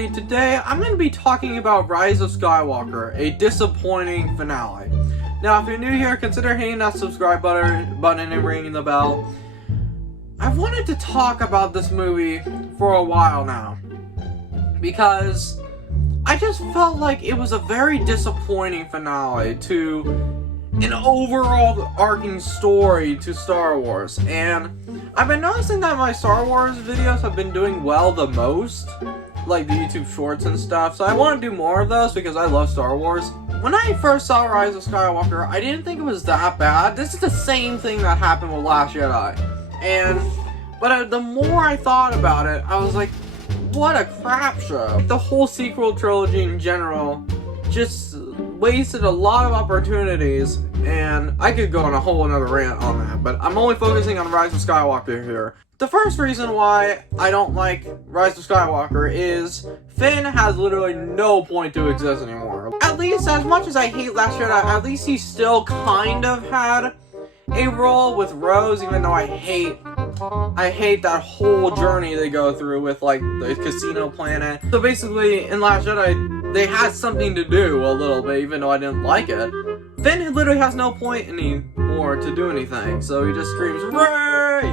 everybody. Today I'm going to be talking about Rise of Skywalker, a disappointing finale. Now if you're new here, consider hitting that subscribe button and ringing the bell. I've wanted to talk about this movie for a while now, because I just felt like it was a very disappointing finale to an overall arcing story to Star Wars. And I've been noticing that my Star Wars videos have been doing well the most, like the YouTube shorts and stuff, so I want to do more of those because I love Star Wars. When I first saw Rise of Skywalker, I didn't think it was that bad. This is the same thing that happened with Last Jedi. But the more I thought about it, I was like, what a crap show. The whole sequel trilogy in general just wasted a lot of opportunities, and I could go on a whole another rant on that, but I'm only focusing on Rise of Skywalker here. The first reason why I don't like Rise of Skywalker is Finn has literally no point to exist anymore. At least, as much as I hate Last Jedi, at least he still kind of had a role with Rose, even though I hate that whole journey they go through with, like, the casino planet. So basically, in Last Jedi, they had something to do a little bit, even though I didn't like it. Finn literally has no point anymore to do anything, so he just screams, "Rey!"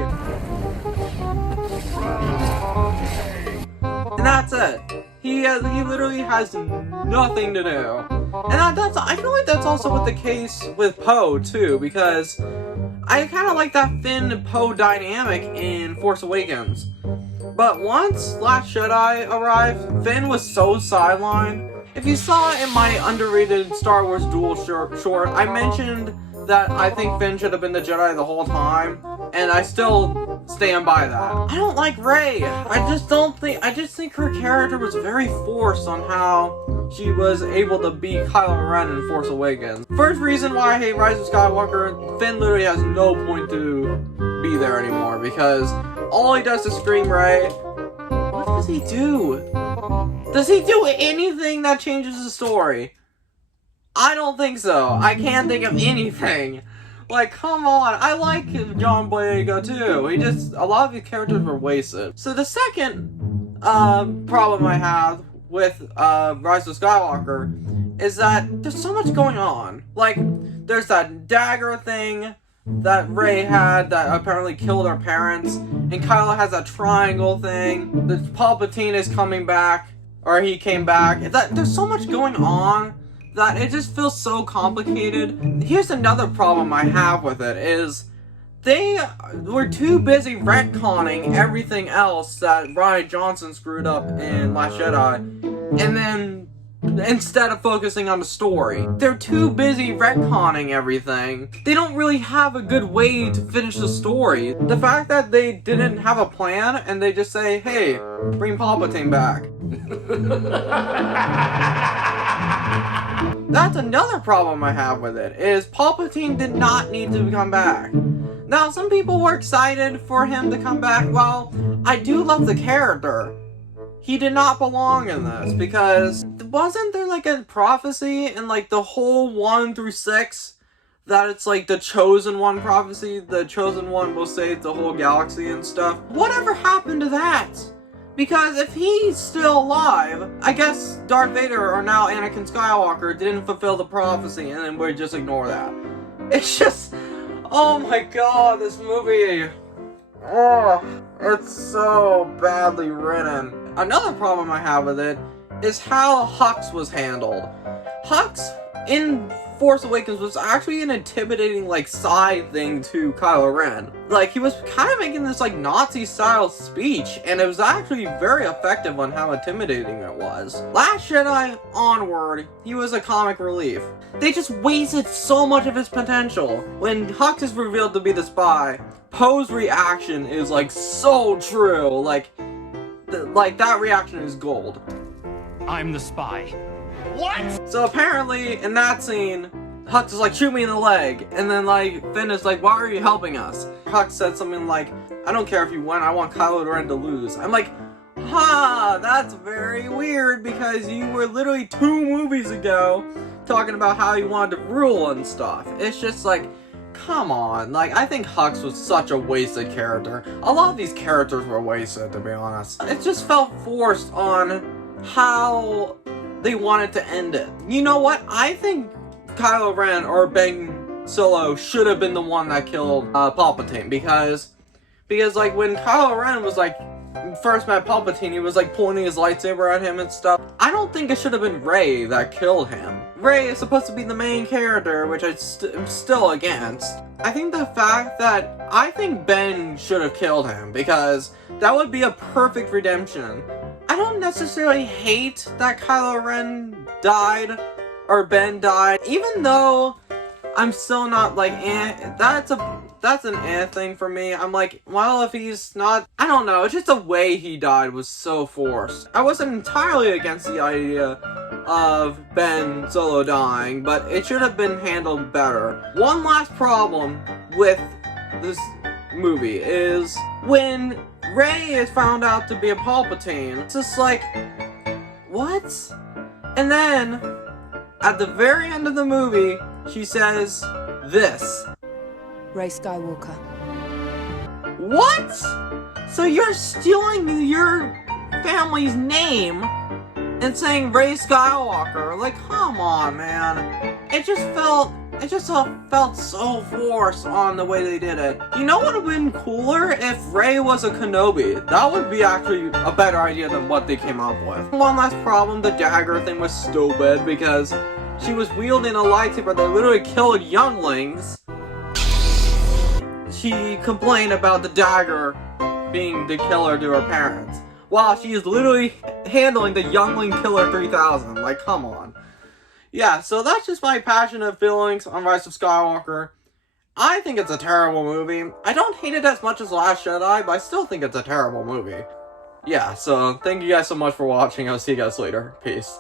And that's it. He literally has nothing to do. And I feel like that's also the case with Poe, too, because I kind of like that Finn-Poe dynamic in Force Awakens. But once Last Jedi arrived, Finn was so sidelined. If you saw in my underrated Star Wars Duel short, I mentioned that I think Finn should have been the Jedi the whole time, and I still stand by that. I don't like Rey. I just think her character was very forced on how she was able to beat Kylo Ren in Force Awakens. First reason why I hate Rise of Skywalker, Finn literally has no point to be there anymore, because all he does is scream Rey. What does he do? Does he do anything that changes the story? I don't think so. I can't think of anything. Like, come on. I like John Boyega too. A lot of his characters were wasted. So the second problem I have with Rise of Skywalker is that there's so much going on. Like, there's that dagger thing that Rey had that apparently killed her parents, and Kylo has that triangle thing. The Palpatine is coming back, or he came back. There's so much going on that it just feels so complicated. Here's another problem I have with it, is they were too busy retconning everything else that Rian Johnson screwed up in Last Jedi, and then instead of focusing on the story. They're too busy retconning everything. They don't really have a good way to finish the story. The fact that they didn't have a plan and they just say, hey, bring Palpatine back. That's another problem I have with it, is Palpatine did not need to come back. Now, some people were excited for him to come back. Well, I do love the character. He did not belong in this, because wasn't there like a prophecy in like the whole 1 through 6 that it's like the Chosen One prophecy, the Chosen One will save the whole galaxy and stuff? Whatever happened to that? Because if he's still alive, I guess Darth Vader, or now Anakin Skywalker, didn't fulfill the prophecy, and then we just ignore that. It's just, oh my god, this movie, oh, it's so badly written. Another problem I have with it is how Hux was handled. Hux in Force Awakens was actually an intimidating, like, side thing to Kylo Ren. Like, he was kind of making this, like, Nazi-style speech, and it was actually very effective on how intimidating it was. Last Jedi onward, he was a comic relief. They just wasted so much of his potential. When Hux is revealed to be the spy, Poe's reaction is, like, so true. Like, that reaction is gold. I'm the spy. What? So apparently, in that scene, Hux is like, shoot me in the leg. And then, like, Finn is like, why are you helping us? Hux said something like, I don't care if you win, I want Kylo Ren to lose. I'm like, that's very weird, because you were literally 2 movies ago talking about how you wanted to rule and stuff. It's just like, come on. Like, I think Hux was such a wasted character. A lot of these characters were wasted, to be honest. It just felt forced on how they wanted to end it. You know what? I think Kylo Ren or Ben Solo should have been the one that killed Palpatine, because like when Kylo Ren was like first met Palpatine, he was like pointing his lightsaber at him and stuff. I don't think it should have been Rey that killed him. Rey is supposed to be the main character, which I'm still against. I think the fact that I think Ben should have killed him, because that would be a perfect redemption. I don't necessarily hate that Kylo Ren died, or Ben died, even though I'm still not like, that's an thing for me. I'm like, well, if he's not, I don't know, it's just the way he died was so forced. I wasn't entirely against the idea of Ben Solo dying, but it should have been handled better. One last problem with this movie is when Rey is found out to be a Palpatine, it's just like, what? And then, at the very end of the movie, she says this. Rey Skywalker. What? So you're stealing your family's name and saying Rey Skywalker? Like, come on, man. It just felt so forced on the way they did it. You know what would have been cooler? If Rey was a Kenobi. That would be actually a better idea than what they came up with. One last problem, the dagger thing was stupid because she was wielding a lightsaber that literally killed younglings. She complained about the dagger being the killer to her parents, while she is literally handling the Youngling Killer 3000. Like, come on. Yeah, so that's just my passionate feelings on Rise of Skywalker. I think it's a terrible movie. I don't hate it as much as Last Jedi, but I still think it's a terrible movie. Yeah, so thank you guys so much for watching. I'll see you guys later. Peace.